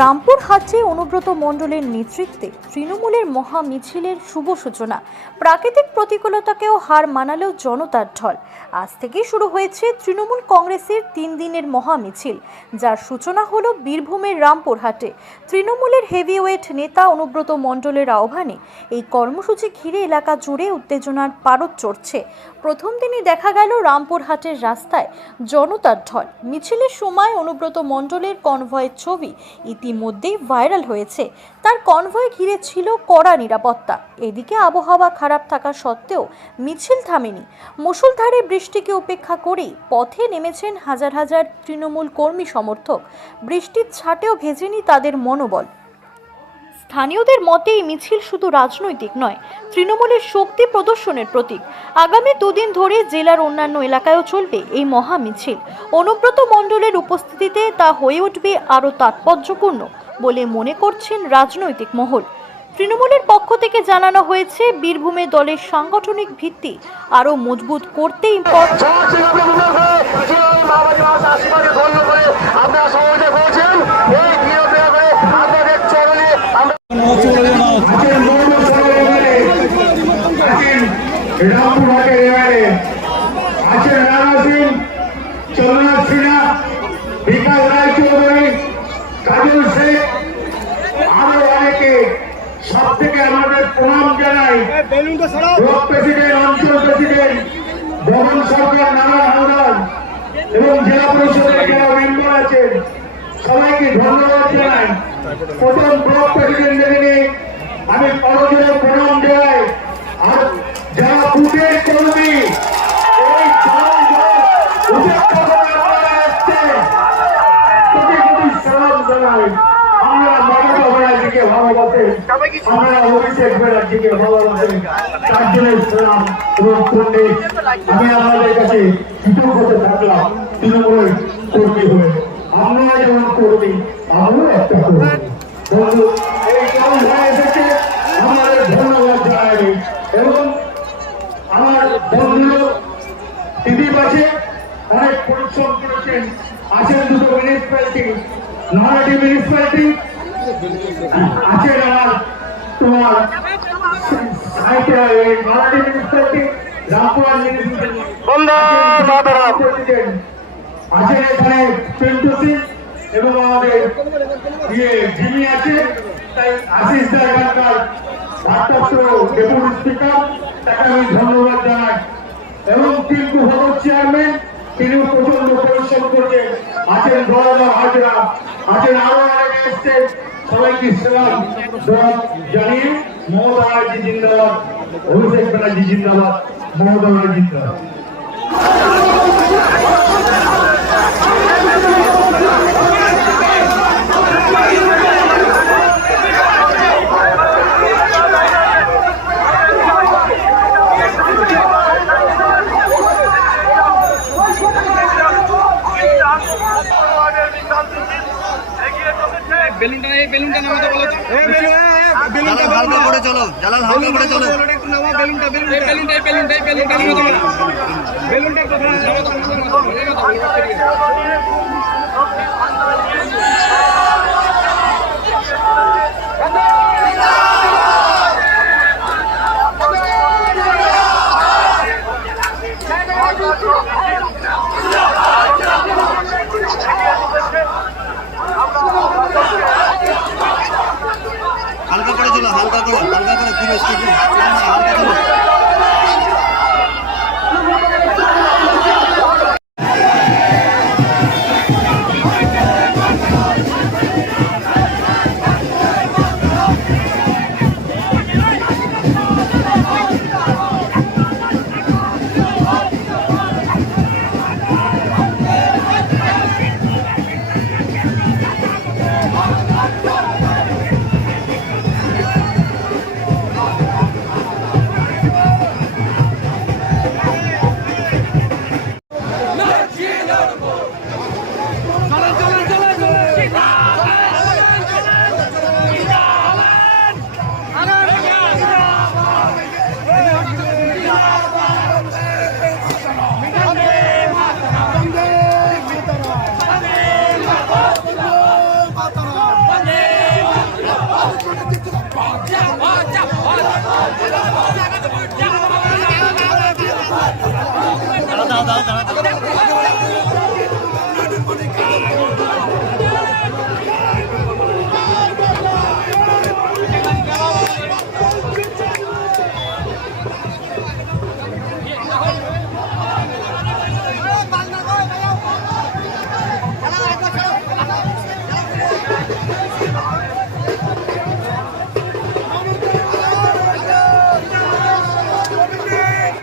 রামপুরহাটে অনুব্রত মণ্ডলের নেতৃত্বে তৃণমূলের মহা মিছিলের শুভ সূচনা। প্রাকৃতিক প্রতিকূলতাকেও হার মানালেও জনতার ঢল। আজ থেকেই শুরু হয়েছে তৃণমূল কংগ্রেসের 3 দিনের মহা মিছিল, যার সূচনা হলো বীরভূমের রামপুরহাটে। তৃণমূলের হেভিওয়েট নেতা অনুব্রত মণ্ডলের আহ্বানে এই কর্মসূচি ঘিরে এলাকা জুড়ে উত্তেজনার পারদ চড়ছে। প্রথম দিনই দেখা গেল রামপুরহাটের রাস্তায় জনতার ঢল। মিছিলের সময় অনুব্রত মণ্ডলের কনভয়ের ছবি ইতিমধ্যেই ভাইরাল হয়েছে। তার কনভয় ঘিরে ছিল কড়া নিরাপত্তা। এদিকে আবহাওয়া খারাপ থাকা সত্ত্বেও মিছিল থামেনি। মুষলধারে বৃষ্টিকে উপেক্ষা করেই পথে নেমেছেন হাজার হাজার তৃণমূল কর্মী সমর্থক। বৃষ্টির ছাটেও ভেজেনি তাদের মনোবল। স্থানীয়দের মতে এই মিছিল শুধু রাজনৈতিক নয়, তৃণমূলের শক্তি প্রদর্শনের প্রতীক। আগামী 2 দিন ধরে জেলার অন্যান্য এলাকায়ও চলবে এই মহা মিছিল। অনুব্রত মণ্ডলের উপস্থিতিতে তা হয়ে উঠবে আরও তাৎপর্যপূর্ণ বলে মনে করছেন রাজনৈতিক মহল। তৃণমূলের পক্ষ থেকে জানানো হয়েছে, বীরভূমে দলের সাংগঠনিক ভিত্তি আরও মজবুত করতেই রামপুরহাটের এবারে আছেন রানা সিং, চন্দ্রনাথ সিনহা, বিকাশ রায়চৌধুরী, কাজল শেখ, আরো অনেকে। সব থেকে আমাদের প্রণাম জানাই ব্লক প্রেসিডেন্ট, অঞ্চল প্রেসিডেন্ট বহন সরকার, নারায়ণ হালদার এবং জেলা পরিষদের যারা মেম্বার আছেন সবাইকে ধন্যবাদ জানাই। প্রথম ব্লক প্রেসিডেন্ট থেকে আমি করজোড়ে প্রণাম জানাই। আর যারা বুথের কর্মী, এই সালাম জানাই। আমরা মমতা ব্যানার্জিকে ভালোবাসেন, আমরা অভিষেক ব্যানার্জিকে ভালোবাসেন, তার জন্য সালাম এবং পণ্ডিত। আমি আমাদের কাছে কৃতজ্ঞতা থাকলাম তৃণমূলের কর্মী হয়ে। আমরা যেমন কর্মী, আমরাও একটা কর্মী। বন্ধু, এই কাল হয়ে এসেছে, আমাদের ধন্যবাদ জানাই। এবং আমার বন্ধু দিদি পাশে অনেক পরিশ্রম করেছেন। আছেন দুটো মিউনিসিপ্যালিটি, নয়াটি মিউনিসিপ্যালিটি আছেন, আমার তোমার নয়াটি মিউনিসিপ্যালিটি, রামপুরহাট মিউনিসিপ্যালিটি আছেন, এখানে পিন্টু সিং এবং আমাদের জিমি আছে। তাই আশিস দা এখানকার ভারপ্রাপ্ত ডেপুটি স্পিকার, তাকে আমি ধন্যবাদ জানাই। এবং টিঙ্কু ভগত চেয়ারম্যান, তিনি প্রচন্ড পরিশ্রম করছেন। আছেন গৌরব হাজরা, আছেন আরো অনেকে এসছেন। সবাইকে সালাম জানিয়ে মমতা ব্যানার্জি জিন্দাবাদ, অভিষেক ব্যানার্জি জিন্দাবাদ, মমতা ব্যানার্জি জিন্দাবাদ। বেলুনটা নামাতে বলো তো। বেলুনটা হালকা করে চলো, জালাল হালকা করে চলো। একটু নামা বেলুনটা নামাতে বলো। বেলুনটা কোথায় নামাতে হালকা করে চলো, হালকা করে খুব স্পিডে হালকা চলো। যান